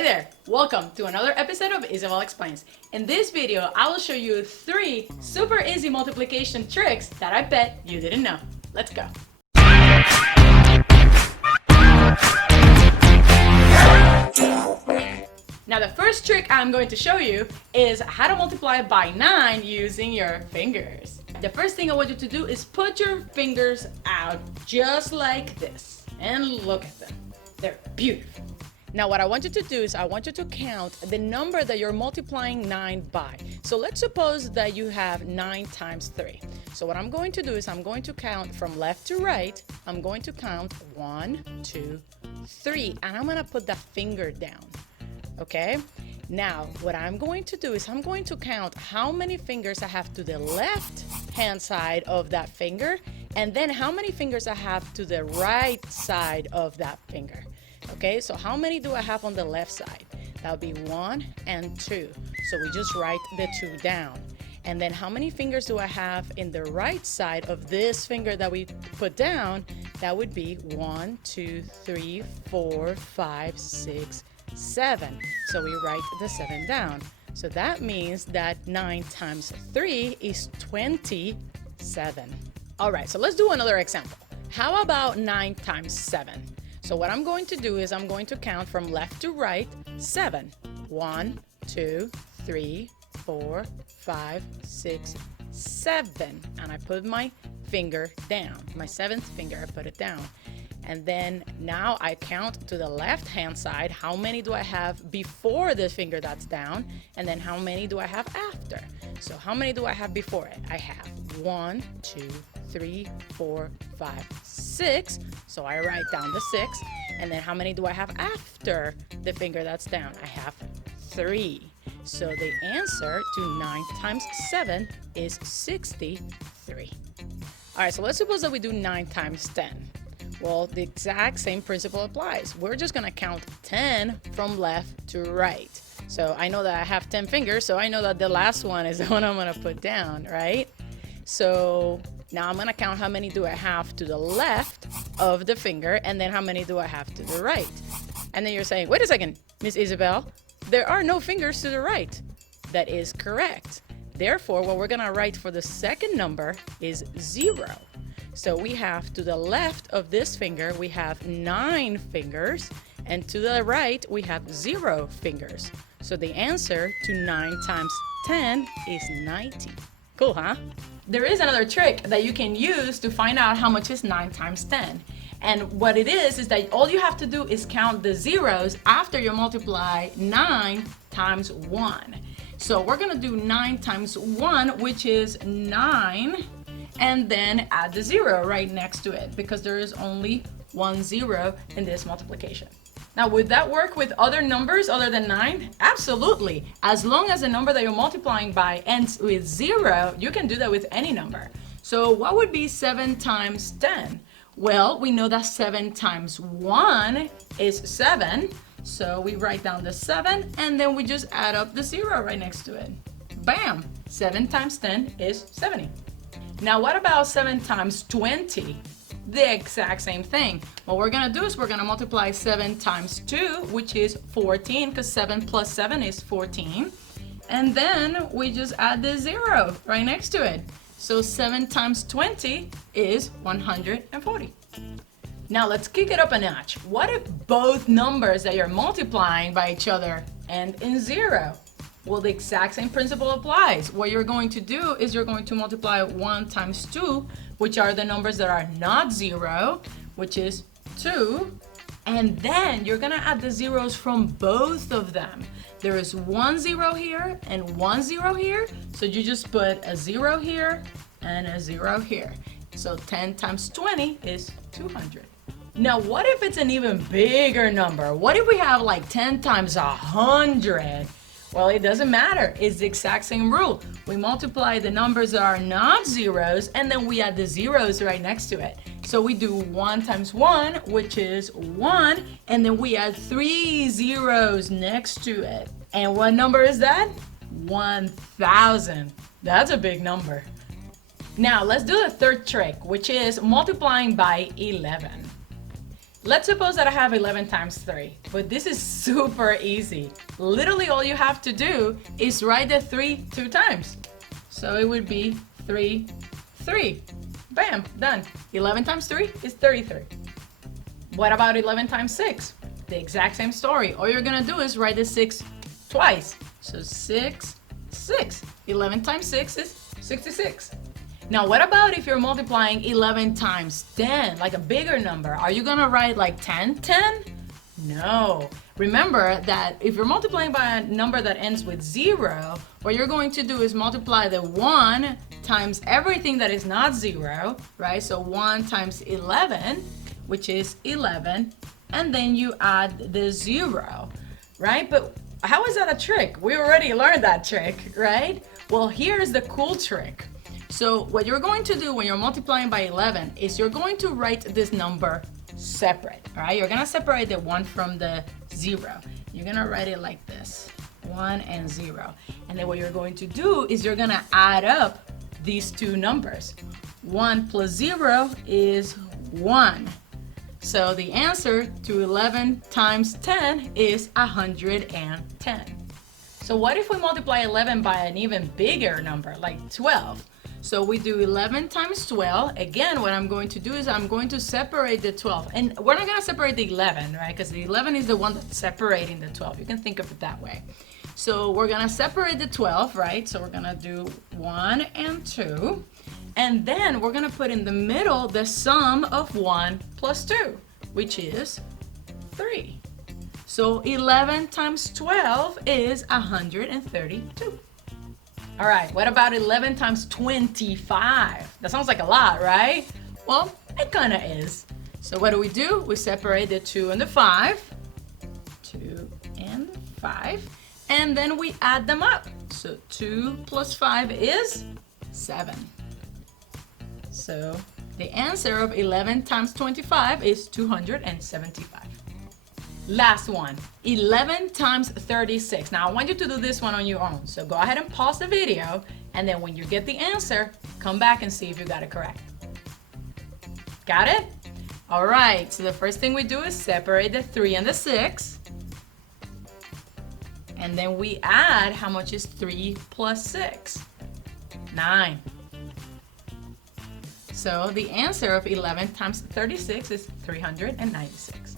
Hi there! Welcome to another episode of Isabel Explains. In this video, I will show you 3 super easy multiplication tricks that I bet you didn't know. Let's go! Now the first trick I'm going to show you is how to multiply by 9 using your fingers. The first thing I want you to do is put your fingers out just like this and look at them. They're beautiful. Now what I want you to do is I want you to count the number that you're multiplying 9 by. So let's suppose that you have 9 times 3. So what I'm going to do is I'm going to count from left to right. I'm going to count 1, 2, 3, and I'm going to put the finger down. Okay? Now what I'm going to do is I'm going to count how many fingers I have to the left hand side of that finger, and then how many fingers I have to the right side of that finger. Okay, so how many do I have on the left side? That would be 1 and 2. So we just write the 2 down. And then how many fingers do I have in the right side of this finger that we put down? That would be 1, 2, 3, 4, 5, 6, 7. So we write the 7 down. So that means that 9 times 3 is 27. All right, so let's do another example. How about 9 times 7? So what I'm going to do is I'm going to count from left to right 7. 1, 2, 3, 4, 5, 6, 7. And I put my finger down. My 7th finger, I put it down. And then now I count to the left hand side. How many do I have before the finger that's down? And then how many do I have after? So how many do I have before it? I have 1, 2, 3, 4, 5, 6. So I write down the 6. And then how many do I have after the finger that's down? I have 3. So the answer to 9 times 7 is 63. All right, so let's suppose that we do 9 times 10. Well, the exact same principle applies. We're just gonna count 10 from left to right. So I know that I have 10 fingers, so I know that the last one is the one I'm gonna put down, right? So now I'm gonna count how many do I have to the left of the finger, and then how many do I have to the right. And then you're saying, wait a second, Miss Isabel, there are no fingers to the right. That is correct. Therefore, what we're gonna write for the second number is 0. So we have to the left of this finger, we have 9 fingers, and to the right, we have 0 fingers. So the answer to 9 times 10 is 90. Cool, huh? There is another trick that you can use to find out how much is 9 times 10. And what it is that all you have to do is count the zeros after you multiply 9 times 1. So we're gonna do 9 times 1, which is 9, and then add the 0 right next to it, because there is only 1 0 in this multiplication. Now, would that work with other numbers other than 9? Absolutely. As long as the number that you're multiplying by ends with 0, you can do that with any number. So what would be 7 times 10? Well, we know that 7 times 1 is 7. So we write down the 7, and then we just add up the 0 right next to it. Bam! 7 times 10 is 70. Now, what about 7 times 20? The exact same thing. What we're gonna do is we're gonna multiply 7 times 2, which is 14, because 7 plus 7 is 14. And then we just add the 0 right next to it. So 7 times 20 is 140. Now let's kick it up a notch. What if both numbers that you're multiplying by each other end in 0? Well, the exact same principle applies. What you're going to do is you're going to multiply 1 times 2, which are the numbers that are not 0, which is 2. And then you're gonna add the zeros from both of them. There is 1 0 here and 1 0 here. So you just put a 0 here and a 0 here. So 10 times 20 is 200. Now, what if it's an even bigger number? What if we have like 10 times 100? Well, it doesn't matter. It's the exact same rule. We multiply the numbers that are not zeros, and then we add the zeros right next to it. So we do 1 times 1, which is 1, and then we add 3 zeros next to it. And what number is that? 1,000. That's a big number. Now, let's do the third trick, which is multiplying by 11. Let's suppose that I have 11 times 3, but this is super easy. Literally all you have to do is write the 3 2 times. So it would be 3, 3. Bam, done. 11 times 3 is 33. What about 11 times 6? The exact same story. All you're gonna do is write the 6 twice. So 6, 6. 11 times 6 is 66. Now, what about if you're multiplying 11 times 10, like a bigger number? Are you gonna write like 10, 10? No. Remember that if you're multiplying by a number that ends with 0, what you're going to do is multiply the 1 times everything that is not 0, right? So 1 times 11, which is 11, and then you add the 0, right? But how is that a trick? We already learned that trick, right? Well, here's the cool trick. So what you're going to do when you're multiplying by 11 is you're going to write this number separate, all right? You're gonna separate the 1 from the 0. You're gonna write it like this, 1 and 0. And then what you're going to do is you're gonna add up these two numbers. 1 plus 0 is 1. So the answer to 11 times 10 is 110. So what if we multiply 11 by an even bigger number, like 12? So we do 11 times 12. Again, what I'm going to do is I'm going to separate the 12. And we're not going to separate the 11, right? Because the 11 is the one that's separating the 12. You can think of it that way. So we're going to separate the 12, right? So we're going to do 1 and 2. And then we're going to put in the middle the sum of 1 plus 2, which is 3. So 11 times 12 is 132. All right, what about 11 times 25? That sounds like a lot, right? Well, it kind of is. So what do? We separate the 2 and the 5. 2 and 5. And then we add them up. So 2 plus 5 is 7. So the answer of 11 times 25 is 275. Last one, 11 times 36. Now I want you to do this one on your own. So go ahead and pause the video, and then when you get the answer, come back and see if you got it correct. Got it? All right, so the first thing we do is separate the 3 and the 6. And then we add, how much is 3 plus 6? 9. So the answer of 11 times 36 is 396.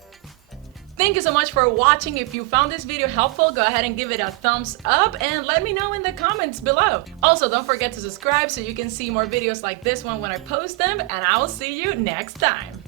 Thank you so much for watching. If you found this video helpful, go ahead and give it a thumbs up and let me know in the comments below. Also, don't forget to subscribe so you can see more videos like this one when I post them, and I will see you next time.